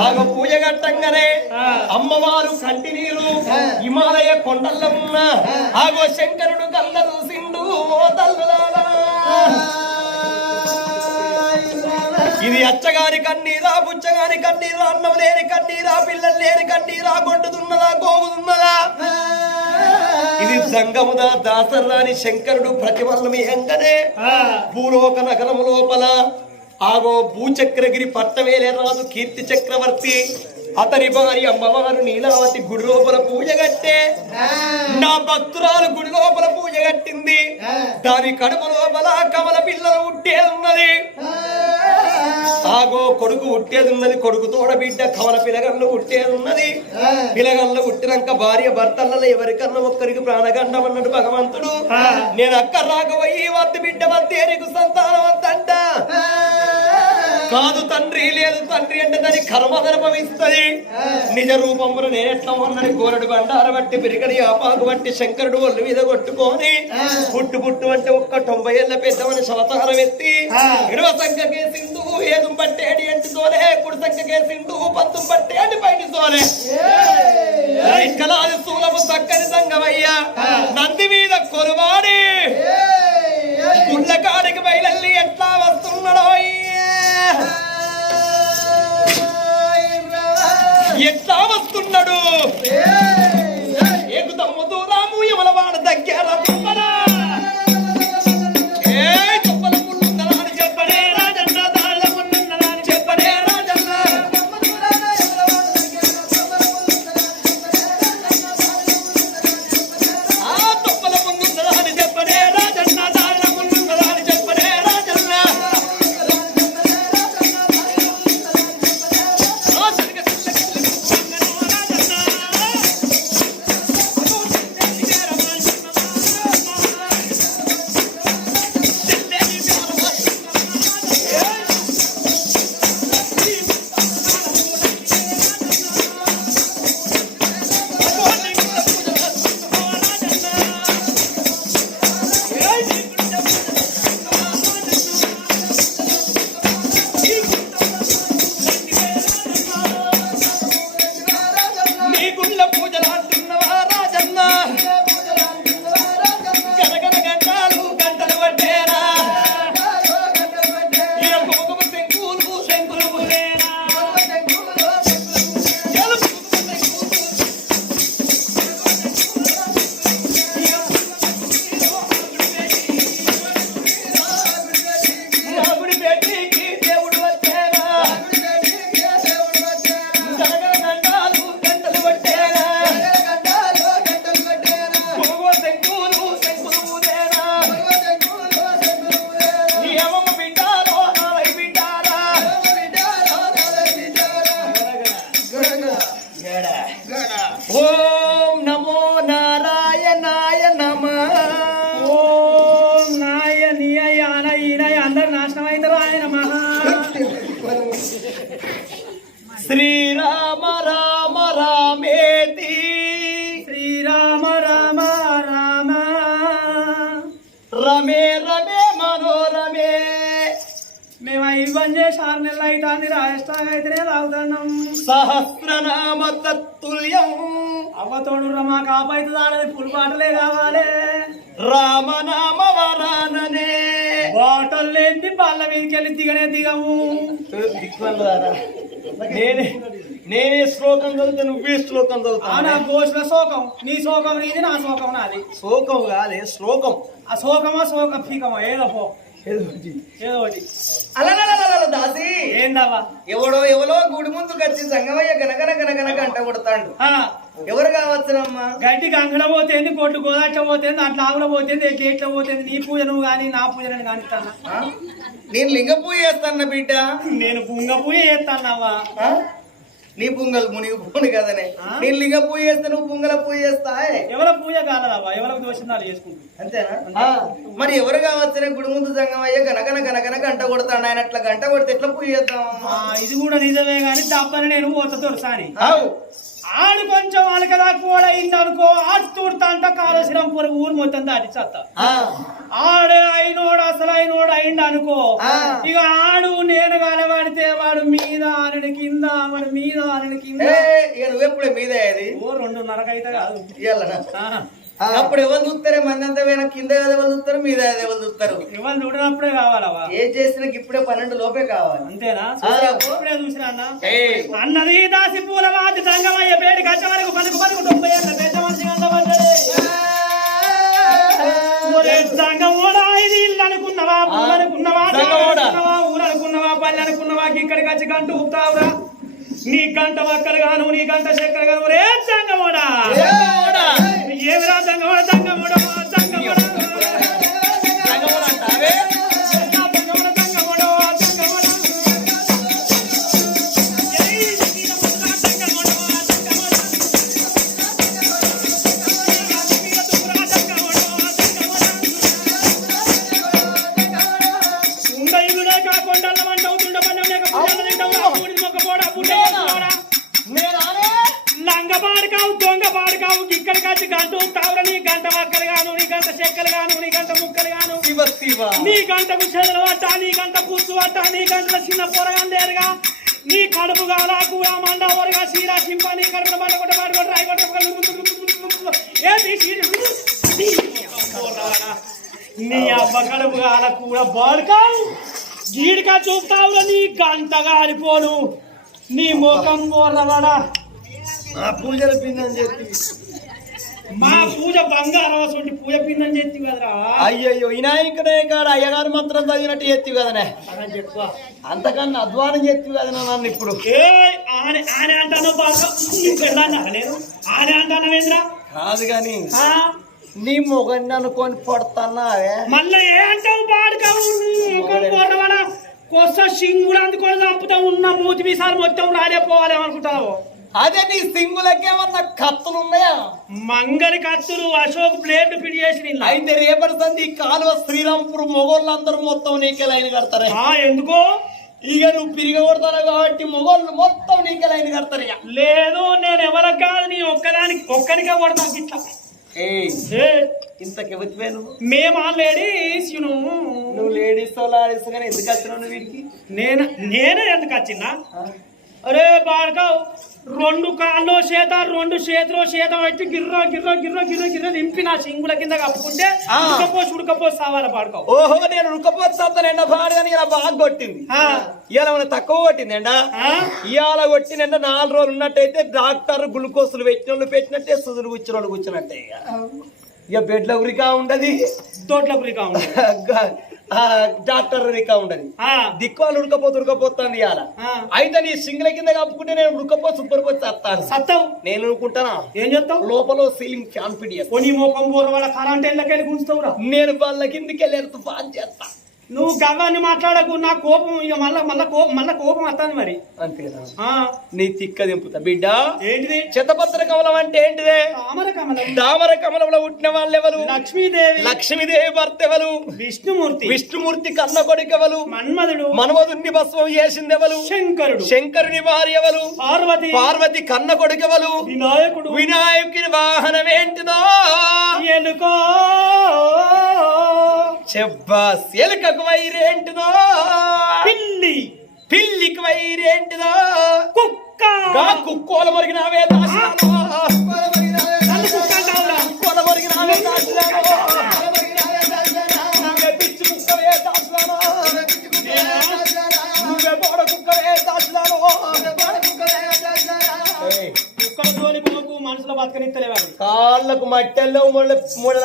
ఆగ పూజ కట్టంగానే అమ్మవారు కంటి నీరు హిమాలయ కొండల్లో ఉన్న ఆగో శంకరుడు ఓ తల్లులారా ఇది అచ్చగాని కన్నీరా బుచ్చగాని కన్నీరా అన్నం లేని కన్నీరా పిల్లలు లేని కన్నీరా గొడ్డుతున్నదా గోగుతున్నదా ఇది సంగముద దాసరాని శంకరుడు ప్రతిమల్లమీయంగానే భూలోక నగరము లోపల ఆగో భూచక్రగిరి పట్టవేలే రాజు కీర్తి చక్రవర్తి. అతని భార్య అమ్మవారు నీలావతి గుడి లోపల పూజ కట్టే. నా భక్తురాలు గుడి లోపల పూజ కట్టింది. దాని కడుపు లోపల కమల పిల్లలు ఉట్టేది ఉన్నది ఆగో కొడుకు ఉట్టేది ఉన్నది కొడుకు తోడ బిడ్డ కమల పిలగల్లో ఉట్టేది ఉన్నది పిలగల్లో ఉట్టినాక భార్య భర్తలలో ఎవరికన్నా ఒక్కరికి ప్రాణగండం అన్నాడు భగవంతుడు. నేను అక్క రాకపోయి వద్దు బిడ్డ వద్దే సంతానం వద్దంట. కాదు తండ్రి లేదు తండ్రి అంటే దాని కర్మ అనుభవిస్తుంది. నిజ రూపమును నేనెట్లా ఉన్నది? గోరడు బండార బట్టి పిరిగడి ఆపాకు బట్టి శంకరుడు ఒళ్ళు మీద కొట్టుకొని పుట్టు పుట్టు అంటే ఒక్క తొంభై ఏళ్ళ పెద్దవని శవతారం ఎత్తి ఇడవ సంఖ్యకే సింధు ఏదు పట్టేడి అంటి తోలే కుడి సంఖ్యకే సింధు పంతు పట్టేడి బయట తోలే కలాది శూలము చక్కని సంగమయ్యా నంది మీద Yeah! నీ ఈనయ అందరు నాశనం అవుతారు ఆయన మహా. శ్రీరామ రామ రామేతి. శ్రీరామ రామ రామ. రమే రమే మనోరమే మేము ఇవన్నీ ఆరు నెలలు అవుతుంది రాజస్థాన్ అయితేనే తాగుతున్నాం సహస్రనామ తత్తుల్యం. అవ్వతోడు రమా కాపైతే దాని పుల్ బాటలే కావాలి. రామనామ వరాననే. బాటలు లేని బల్ల మీదకి వెళ్ళి దిగనే దిగము నేనే నేనే శ్లోకం చదివితే నువ్వే శ్లోకం ఆ చదువుతావు నా గోష్ల శోకం. నీ శోకం నీది నా శోకం నాది. శ్లోకం కాదే శ్లోకం. ఆ శోకమా శోకం పీకమా ఏదో పో. దాసి. ఏందవ్వా? ఎవడో ఎవరో గుడి ముందుకు వచ్చి సంగమయ్య గనగన గనగన గంట కొడతాడు. ఆ, ఎవరు కావచ్చునమ్మా? గడ్డి గంగడ పోతేంది కొట్టు గోదాచ పోతేంది అట్లా ఆవుల పోతేంది గేట్ల పోతేంది నీ పూజ నువ్వు కానీ నా పూజ నేను కానిస్తాను? నేను లింగ పూజ చేస్తాను బిడ్డ? నేను పుంగ పూజ చేస్తానవ్వా? నీ పుంగలు మునిగి పోను కదనే? నేను లింగ పూజ చేస్తే నువ్వు పుంగల పూజ చేస్తాయే. ఎవరి పూజ కాదవ్వా ఎవరికి దోషిందాలు చేసుకుంటుంది? అంతేనా. మరి ఎవరు కావచ్చునే గుడి ముందు సంగమయ్య గనగన గనగన గంట కొడతాడు ఆయన. అట్లా గంట కొడితే ఎట్లా పూజ చేద్దామమ్మా ఇది కూడా నిజమే గాని దబ్బని నేను పోత. ఆడు కొంచెం అలకదా కూడా అయిందనుకో అత్తుడుతా అంట కాళేశ్వరంపుర ఊరు మొత్తం దాటి చత్త ఆ, ఆడే అయినోడు అసలు అయినోడు అయిండు అనుకో. ఇక ఆడు నేను కలబడితే వాడు మీద ఆనడి కింద వాడు మీద ఆనడి కింద. నువ్వెప్పుడే మీద ఓ రెండున్నరకైతే కాదు. అప్పుడు ఎవరు చూస్తారే? మంది అంతా పోయినా కింద ఎవరు చూస్తారు? మీద ఎవరు చూస్తారు? ఇవాళ చూడనప్పుడే కావాలవా ఏం చేసినా ఇప్పుడే పన్నెండు లోపే కావాలి. అంతేనా? ఆ. ఇప్పుడే చూసిన అన్న? ఏయ్, అన్నది దాసి పూల వాతి సంగమయ్య పేడి కచ్చ వరకు పలుకు పలుకు తొంభై ఏళ్ళ పెద్ద మనిషి ఇల్లు అనుకున్నవా? పూలు అనుకున్నవా? దారి సంగమోడా. అనుకున్నవా? ఊరు అనుకున్నవా? పల్లె అనుకున్నవా? ఇక్కడికి వచ్చి గంట ఊపుతావురా. నీ గంట వక్కలు గాను నీ గంట చక్కెర గాను రే సంగమోడా సంగమోడా. ఏమిరా సంగమోడా సంగమోడా సంగమోడా వచ్చి గంట తావుర నీ గంట మక్కలు గాను నీ గంట చెక్కలు గాను నీ గంట ముక్కలు గాను. నీ గంటకు చెదలు పట్ట నీ గంట పుచ్చు పట్ట నీ గంటల చిన్న పొరగందేరుగా నీ కడుపు గాలా కూర మండ ఓరగా చీర చింప నీ కడుపున బండ కొట్ట కొట్ట రాయి కొట్ట ఏంటి నీ అవ్వ కడుపు గాల కూర బాడుకావు గీడికా చూపుతావురా నీ గంట గాలిపోను. నీ ముఖం బోర్రవాడా ఆ పూజలు పిందని చెప్పి మా పూజ బంగారం అసలు పూజ పిందని చెప్తి కదరా. అయ్యయ్యో వినాయకుడే కాడ అయ్యగారు మంత్రం చదివినట్టు ఎత్తి కదనే. చెప్పా. అంతకన్నా అధ్వానం చేతి కదనే నన్ను ఇప్పుడు. ఆనే ఆనే అంటాను నేను ఆనే అంటాను ఏంద్రా? కాదు ఆ? నీ మొగన్ని అనుకొని పడుతున్నావే. మళ్ళా ఏ అంటావు పోరవాడ కొత్త సింగుడు అందుకొని చంపుతా ఉన్న మూతి మీసాలు మొత్తం రాలేపోవాలి అనుకుంటావు అదే నీ సింగులకేమన్నా కత్తులు ఉన్నాయా మంగలి కత్తులు అశోక్ ప్లేట్ పిడి చేసి. అయితే రేపటి సంది కాలువ శ్రీరాంపూర్ మొగోళ్ళందరూ మొత్తం నీకే లైన్ కడతారే. ఎందుకో? ఇక నువ్వు పిరిగి కొడతావు కాబట్టి మొగోళ్ళు మొత్తం నీకే లైన్ కడతారు ఇక. లేదు నేను ఎవరికి కాదు నీ ఒక్కదానికి ఒక్కరికే కొడతా ఇట్లా. ఏయ్ ఏ? ఇంతకి వచ్చిపోయి నువ్వు? మేమా లేడీస్ యును నువ్వు లేడీస్ లాడీస్ కానీ ఎందుకు వచ్చినావు నువ్వు వీడికి? నేను నేనే ఎందుకు వచ్చినా? అరే బాడకావు రెండు కాళ్ళు చేత రెండు చేతిలో చేత పెట్టి గిర్ర గిర్ర గిర్ర గిర్ర గిర్ర దింపి నా సింగుల కింద కప్పుకుంటే. ఉడకపోసి ఉడకపోసి సావాల బాడకావు ఓహో నేను ఎండ బాగా కానీ ఇలా బాగా కొట్టింది. ఇవాళ మన తక్కువ ఆ? ఇవాళ కొట్టిన ఎండ నాలుగు రోజులు ఉన్నట్టయితే డాక్టర్ గ్లూకోజులు పెట్టిన వాళ్ళు పెట్టినట్టే సుదులు కూర్చున్న వాళ్ళు కూర్చున్నట్టే ఇక. బెడ్ల ఉరికా ఉండదు. తోట్ల కావు ఆ, డాక్టర్ ఉండదు ఆ, దిక్కువాళ్ళు ఉడకపోతే ఉడకపోతుంది ఇవాళ. అయితే నీ సింగిల కింద కప్పుకుంటే నేను ఉడకపోతే సూపర్ పోతే వస్తాను సత్తావు నేను అనుకుంటానా? ఏం చెప్తావు లోపల సీలింగ్ ఫ్యాన్ చేస్తా. కొన్ని మోకం బోర వాళ్ళ కరెంట్ వెళ్ళకెళ్ళి గుంచుతావురా నేను వాళ్ళ కిందికి వెళ్ళి తుఫాన్ చేస్తా. నువ్వు గవ్వాన్ని మాట్లాడకు నా కోపం ఇక మళ్ళా మళ్ళా కోపం మళ్ళా కోపం వస్తుంది మరి. నీ తిక్క దింపుతా. బిడ్డ ఏంటిది? శతపత్ర కమలం అంటే ఏంటిదే? తామర కమలం. దామర కమలంలో పుట్టిన వాళ్ళెవరు? లక్ష్మీదేవి. లక్ష్మీదేవి భర్త ఎవరు? విష్ణుమూర్తి. విష్ణుమూర్తి కన్న కొడుకెవరు మన్మధుడు. మన్మధుని భస్మం చేసిందెవరు శంకరుడు. శంకరుని భార్య ఎవరు? పార్వతి. పార్వతి కన్న కొడుకెవరు వినాయకుడు. వినాయకుని వాహనం ఏంటిదో? చెబ్బాస్ ఎలుకకు వైరేంటిదో? పిల్లి. పిల్లికి వైరేంటిదో? కుక్క. గా కుక్కోల మరిగినావే? కుక్కోల మరిగినావే పిచ్చి కుక్కవే దాసినాను నువ్వే బోడ కుక్కవే ఏయ్, కుక్కల జోలి పోకు మనసులో బతకనిత్తలేవాలి కాళ్ళకు మట్టెల్లో ముళ్ళ ముళ్ళ